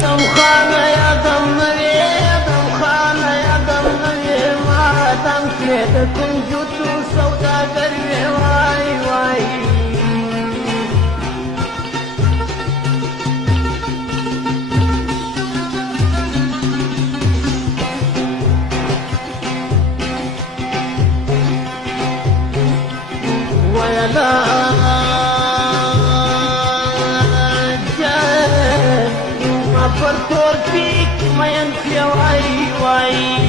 دم خانه یا دم نوی دم خانه یا دم نوی ما دم که د کنجوتو سوداګر وی وای وای ویلا پر تور پیک مین کیا وای وای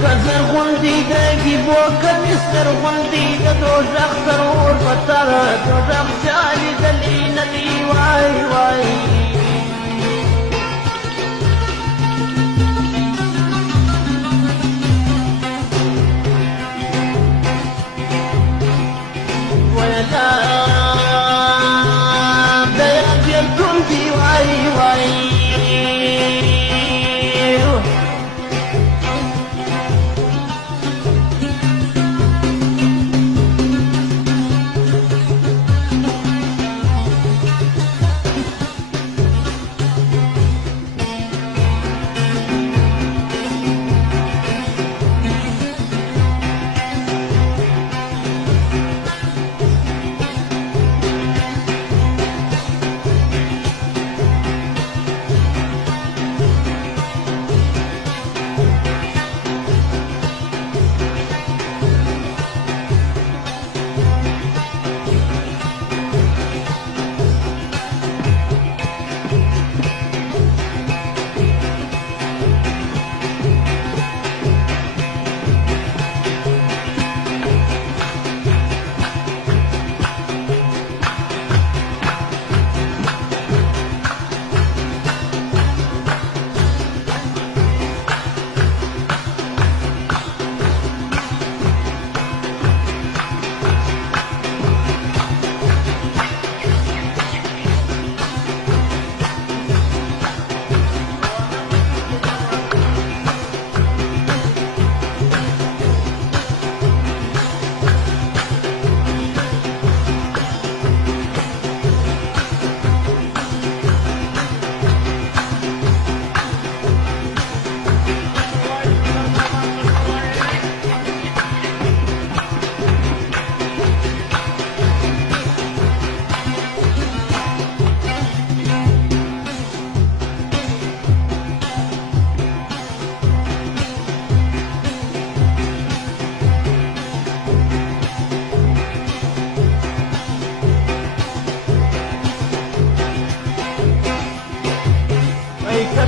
کزر غوندی دگی بو کمیستر غوندی د دوزخ سرور بتر دوزخ چالی دلی ندی وای وای ویلا دیا بیلکم دی وای وای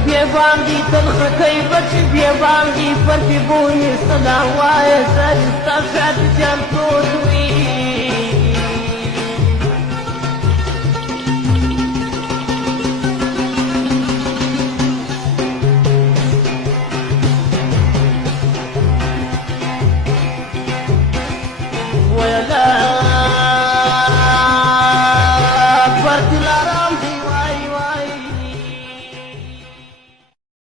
بیبانگی تلخکی بچی بیبانگی پر کی بوئی صدا وائے سر تشد جان تو